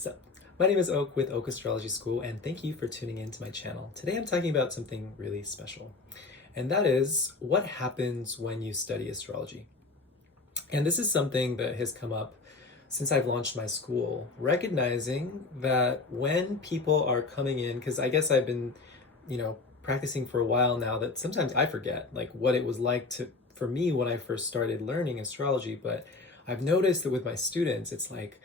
So, my name is Oak with Oak Astrology School, and thank you for tuning in to my channel. Today I'm talking about something really special, and that is what happens when you study astrology. And this is something that has come up since I've launched my school, recognizing that when people are coming in, because I guess I've been, practicing for a while now, that sometimes I forget like what it was like for me when I first started learning astrology. But I've noticed that with my students, it's like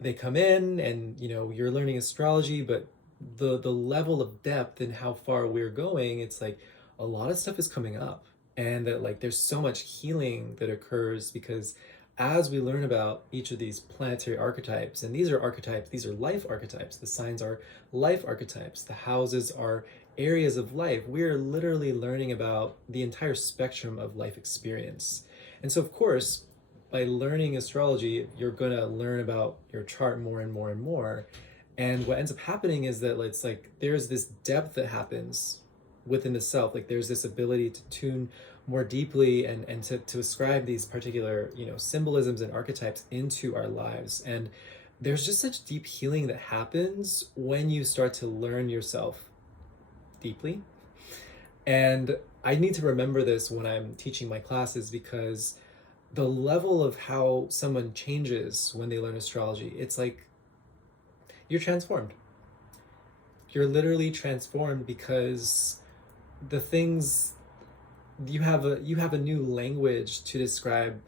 they come in and you're learning astrology, but the level of depth and how far we're going, it's like a lot of stuff is coming up, and that like there's so much healing that occurs because as we learn about each of these planetary archetypes, and these are archetypes, these are life archetypes, the signs are life archetypes, the houses are areas of life. We're literally learning about the entire spectrum of life experience. And so of course, by learning astrology, you're going to learn about your chart more and more and more. And what ends up happening is that it's like there's this depth that happens within the self. Like there's this ability to tune more deeply and to ascribe these particular, symbolisms and archetypes into our lives. And there's just such deep healing that happens when you start to learn yourself deeply. And I need to remember this when I'm teaching my classes, because the level of how someone changes when they learn astrology, it's like you're transformed. You're literally transformed because the things you have a new language to describe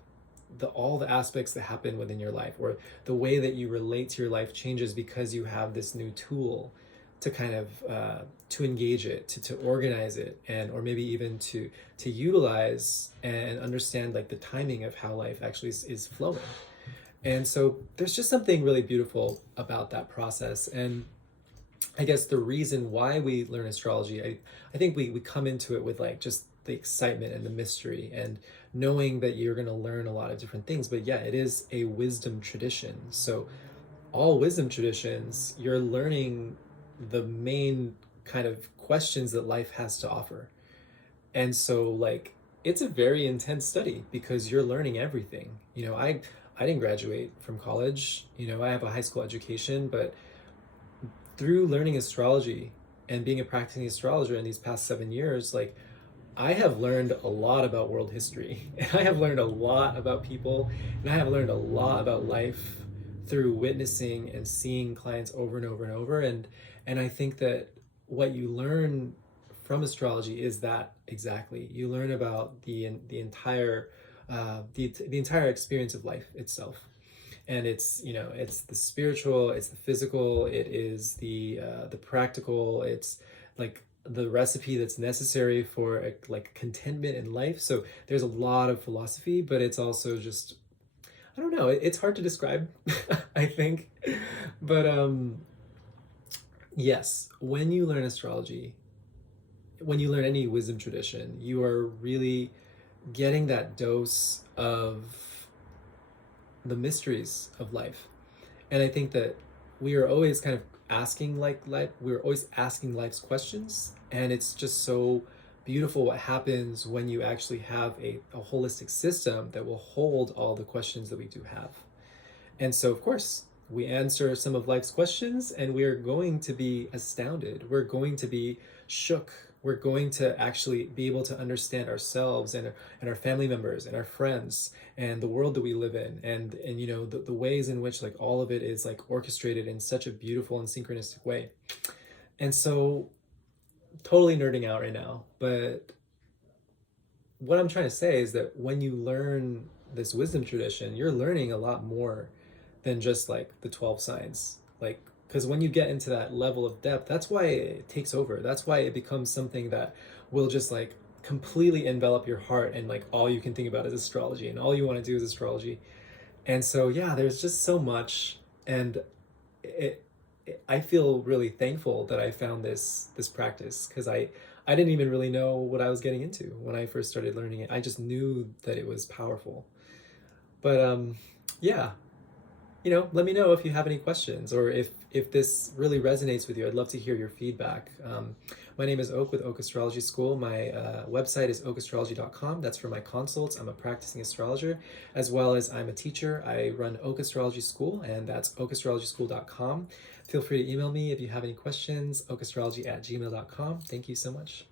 all the aspects that happen within your life, or the way that you relate to your life changes because you have this new tool to kind of to engage it, to organize it, and or maybe even to utilize and understand like the timing of how life actually is flowing. And so there's just something really beautiful about that process. And I guess the reason why we learn astrology, I think we come into it with like just the excitement and the mystery and knowing that you're going to learn a lot of different things. But yeah, it is a wisdom tradition. So all wisdom traditions, you're learning the main kind of questions that life has to offer. And so like it's a very intense study because you're learning everything. I didn't graduate from college. I have a high school education, but through learning astrology and being a practicing astrologer in these past 7 years, like I have learned a lot about world history, and I have learned a lot about people, and I have learned a lot about life through witnessing and seeing clients over and over and over. And I think that what you learn from astrology is that exactly. You learn about the entire the entire experience of life itself. And it's it's the spiritual, it's the physical, it is the practical, it's like the recipe that's necessary for like contentment in life. So there's a lot of philosophy, but it's also just, I don't know, it's hard to describe. I think. But yes, when you learn astrology, when you learn any wisdom tradition, you are really getting that dose of the mysteries of life. And I think that we are always kind of asking we're always asking life's questions, and it's just so beautiful what happens when you actually have a holistic system that will hold all the questions that we do have. And so of course we answer some of life's questions, and we are going to be astounded, we're going to be shook, we're going to actually be able to understand ourselves and our family members and our friends and the world that we live in, and the ways in which like all of it is like orchestrated in such a beautiful and synchronistic way. And so totally nerding out right now, but what I'm trying to say is that when you learn this wisdom tradition, you're learning a lot more than just like the 12 signs. Like, because when you get into that level of depth, that's why it takes over. That's why it becomes something that will just like completely envelop your heart, and like all you can think about is astrology, and all you want to do is astrology. And so yeah, there's just so much. And I feel really thankful that I found this practice, because I didn't even really know what I was getting into when I first started learning it. I just knew that it was powerful. But yeah, let me know if you have any questions, or if this really resonates with you. I'd love to hear your feedback. My name is Oak with Oak Astrology School. My website is okastrology.com. That's for my consults. I'm a practicing astrologer, as well as I'm a teacher. I run Oak Astrology School, and that's okastrologyschool.com. Feel free to email me if you have any questions, okastrology@gmail.com. Thank you so much.